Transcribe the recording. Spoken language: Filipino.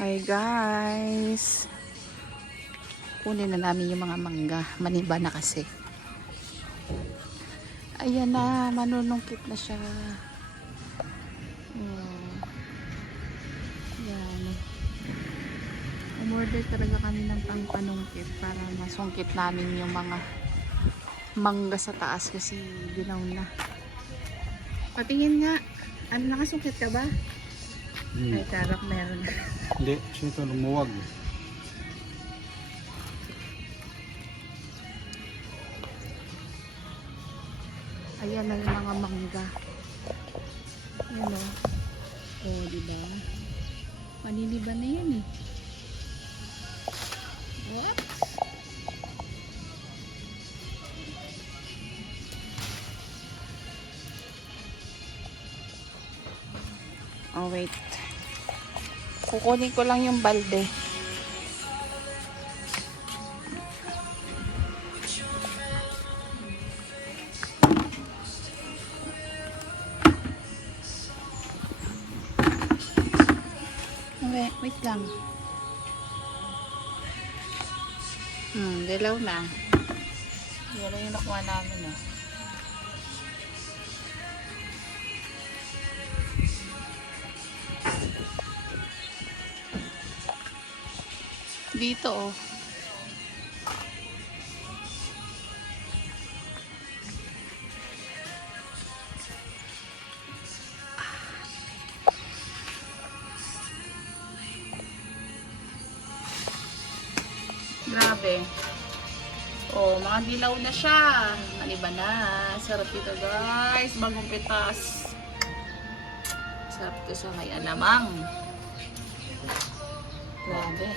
Hi guys, kunin na namin yung mga mangga, maniba na kasi. Ayan na, manunungkit na siya. Yan. Umorder talaga kami ng pangpanungkit para masungkit namin yung mga mangga sa taas kasi dilaw na. Patingin nga, ano, nakasungkit ka ba? Ay, tarap meron. Hindi, siya ito lumuwag. Ayan na yung mga mangga. Ayan o. Oh, diba? Maniniba na yan eh. What? Oh, wait. Kukunin ko lang yung balde. Wait lang. Dilaw na. Yan yung nakuha namin, oh. Dito, oh. Grabe. Oh, mga dilaw na siya. Maniba na. Sarap ito, guys. Bagong pitas. Sarap ito sa may alamang. Grabe.